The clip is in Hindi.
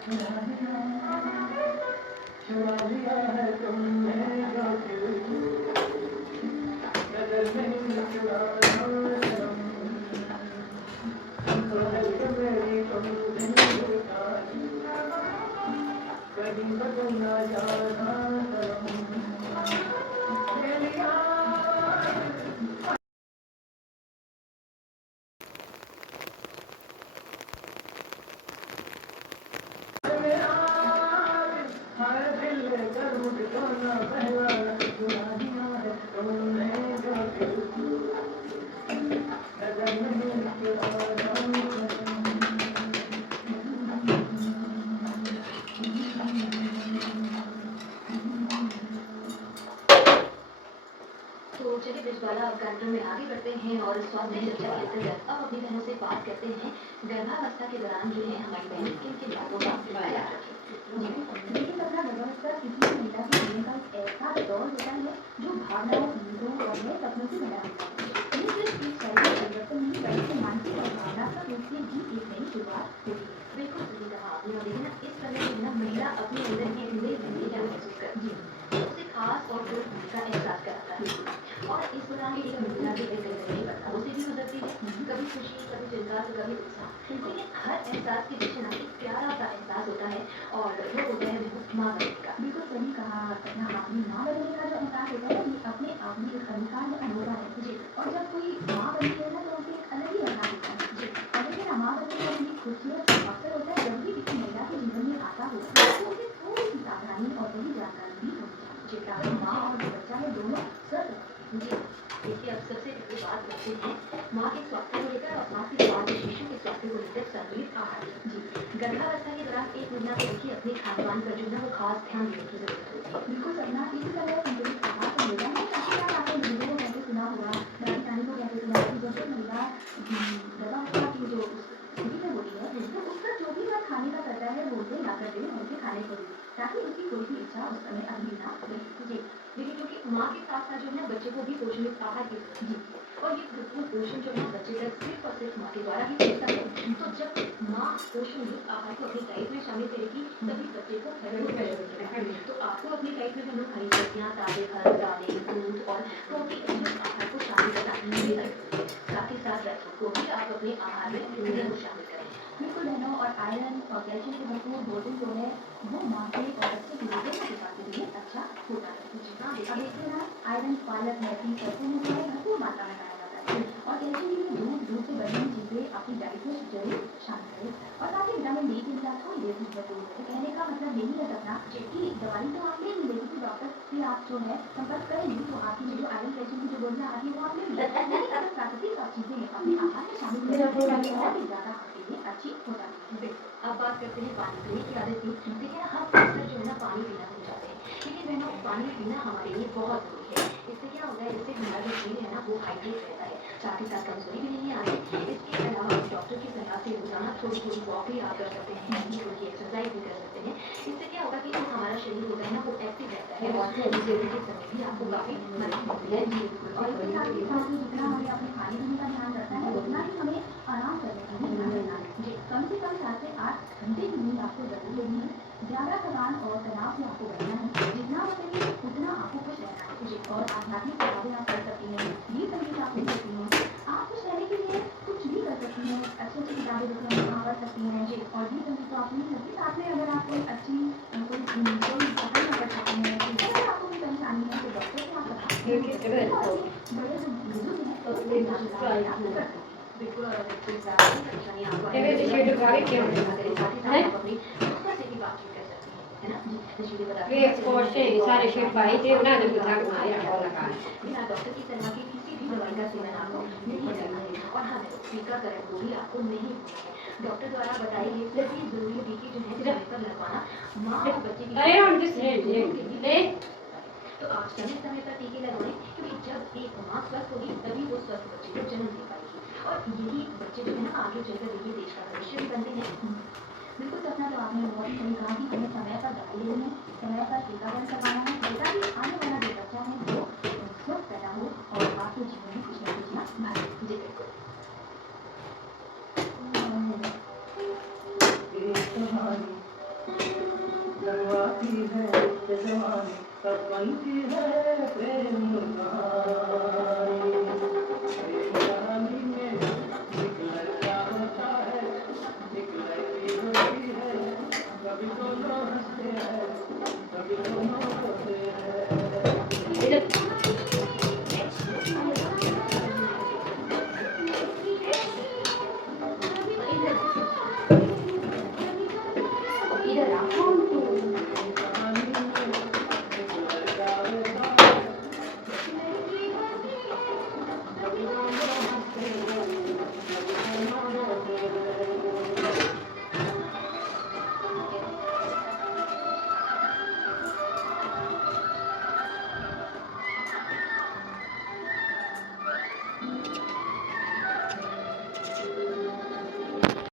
चुरा लिया है तुमने जो दिल, नजर नहीं चुराना सनम, तो है कि मेरी तुम जिंदगी का कहीं बदल ना जाना सनम। तो चलिए ब्रिजबाला अब कार्यक्रम में आगे बढ़ते हैं और स्वास्थ्य चर्चा के अंतर्गत अब अपनी बहनों से बात करते हैं गर्भावस्था के दौरान जो है हमारी बहन किन किन बातों का ख्याल रखें। लेकिन अपना गर्भावस्था किसी भी महिला के जीवन का एक ऐसा दौर होता है जो भावनाओं, उम्मीदों और नए सपनों से भरा होता है। ये सिर्फ एक शारीरिक परिवर्तन नहीं बल्कि मानसिक और भावनात्मक रूप से भी एक नई शुरुआत होती है। बिल्कुल सही कहा आपने। और देखिए ना इस समय जो है ना महिला अपने अंदर की नई जिंदगी महसूस करती है, उसे खास और खुश होने का एहसास कराता है। और इस दौरान एक महिला के कई कई बदलावों से भी गुजरती है, कभी खुशी, कभी चिंता, तो कभी उत्साह। लेकिन हर एहसास के पीछे ना एक प्यारा सा एहसास होता है और वो होता है माँ बनने का। बिल्कुल सही कहा सपना आपने। माँ बनने का जो एहसास होता है ये अपने आप में एक अनूठा अनुभव है जी। और जब कोई माँ बनती है ना तो उसे एक अलग ही एहसास होता है जी। और लेकिन माँ बनने का भी खूबसूरत अवसर होता है जब भी किसी महिला के जीवन में आता हो तो उसे थोड़ी सी सावधानी और सही जानकारी भी होनी चाहिए जी। ताकि माँ और जो बच्चा है दोनों स्वस्थ जी देखिए अब सबसे पहले बात करते हैं माँ के स्वास्थ्य को लेकर और साथ ही साथ शिशु के स्वास्थ्य को लेकर संतुलित आहार जी। गर्भावस्था के दौरान एक महिला को देखिए अपने खान पान पर जो है वो खास ध्यान देने की जरूरत होती है। बिल्कुल सपना इसी तरह संतुलित आहार का लेना है। काफी बार आपने लोगों को कहते सुना होगा, राजस्थानी को कहते सुना कि जब एक महिला गर्भावस्था की जो स्थिति में होती है तो उसका जो भी वह खाने का करता है वो उसे ला कर दे घर के खाने को दे ताकि उसकी कोई भी इच्छा उस समय अधूरी ना रहे जी। लेकिन क्योंकि माँ के साथ साथ जो है ना बच्चे को भी पोषणयुक्त आहार की जरूरत होती है और ये भरपूर पोषण जो है बच्चे तक सिर्फ और सिर्फ माँ के द्वारा ही पहुंचता है। तो जब माँ पोषणयुक्त आहार को अपनी डाइट में शामिल करेगी तभी बच्चे को भरपूर पोषण मिलेगा। तो आपको अपनी डाइट में जो हरी सब्जियाँ, ताजे फल, दालें, दूध और प्रोटीन आहार को शामिल करना भी जरूरी है। साथ ही साथ रसों को भी आप अपने आहार में जरूर शामिल करें। बिल्कुल बहनों। और आयरन और कैल्शियम से भरपूर भोजन जो है वो माँ के और बच्चे के लिए दोनों के स्वास्थ्य के लिए अच्छा होता है। हाँ अब देखिए ना आयरन पालक, मेथी, सरसों में जो है भरपूर मात्रा में पाया जाता है। और कैल्शियम के लिए दूध से बनी हुई चीजें अपनी डाइट में जरूर शामिल करें। और साथ ही विटामिन डी के लिए आप थोड़ी देर की जरूर है। कहने का मतलब यही है सपना कि दवाई तो आप ले नहीं लेकिन डॉक्टर से आप जो है संपर्क करेंगे तो आपकी जो आयरन कैल्शियम की जो गोलियां आती है वो आप ले लेंगे। अगर प्राकृतिक आप चीजें अपने आहार में शामिल करें और भी ज्यादा आपके लिए अच्छी हो जाती है। अब बात करते हैं पानी पीने की आदत की। देखिए हम अक्सर जो है ना पानी पीना भूल जाते हैं, लेकिन बहनों पानी पीना हमारे लिए बहुत जरूरी है। इससे क्या होता है, इससे हमारा जो शरीर है ना वो हाइड्रेट रहता है, साथ ही साथ कमजोरी भी नहीं आती। इसके अलावा डॉक्टर की सलाह से रोजाना थोड़ी थोड़ी वॉक भी आप कर सकते हैं, थोड़ी एक्सरसाइज भी कर सकते हैं। इससे क्या होगा कि जो हमारा शरीर होता है ना वो एक्टिव रहता है और जरूरत के समय भी आपको काफी मदद मिलती है। और इसके साथ ही जितना हमें अपने खाने पीने का ध्यान रखना है उतना ही हमें आराम करने का भी ध्यान रखना है जी। कम से कम 7 से 8 घंटे की नींद आपको जरूर लेनी है। ज्यादा थकान और तनाव से आपको बचना है। जितना हो सके उतना आपको खुश रहना है जी। और आध्यात्मिक किताबें आप पढ़ सकती हैं, गीत संगीत आप सुन सकती हैं। आप खुश रहने के लिए कुछ भी कर सकती हैं। अच्छी अच्छी किताबें जैसे हम वहाँ पढ़ सकती हैं जी। और गीत संगीत तो आप सुन सकती हैं। साथ में अगर आप कोई अच्छी कोई पढ़ाई ना कर सकती हैं, अगर आपको कोई परेशानी है तो डॉक्टर से आप बड़े जो बुजुर्ग हैं तो उनसे जानकारी आप कर सकते हैं। बिल्कुल। और अगर कोई ज़्यादा ही परेशानी आपको है तो साथ ही साथ आप अपनी डॉक्टर से भी बातचीत कर सकती हैं, है ना? नशीले पदार्थ सारे शेड पाई थे ना जो बुझा को मारा और लगा बिना डॉक्टर की सलाह के किसी भी दवाई का सेवन आपको नहीं करना है। और हाँ, टीकाकरण को भी आपको नहीं भूलना है। डॉक्टर द्वारा बताई गई सभी जरूरी टीके जो है समय पर लगवाना माँ और बच्चे की तो आप समय पर टीके लगवाएं, क्योंकि जब एक माँ स्वस्थ होगी तभी वो स्वस्थ बच्चे को जन्म दे पाएगी और यही बच्चे जो है ना आगे चलकर देखिए देश का भविष्य भी बनते हैं। बिल्कुल सपना तो आपने बहुत ही सही कहा कि हमें समय पर दवाई लेनी है, समय पर टीकाकरण करवाना है ताकि आने वाला जो बच्चा है वो स्वस्थ पैदा हो और आपके जीवन में कुछ न कुछ ना भरे। जी बिल्कुल। आती है ये जवानी तब बनती है प्रेम कहानी। प्रेम कहानी में एक लड़का होता है, एक लड़की होती है, कभी दोनों हंसते हैं, कभी दोनों रोते हैं। इधर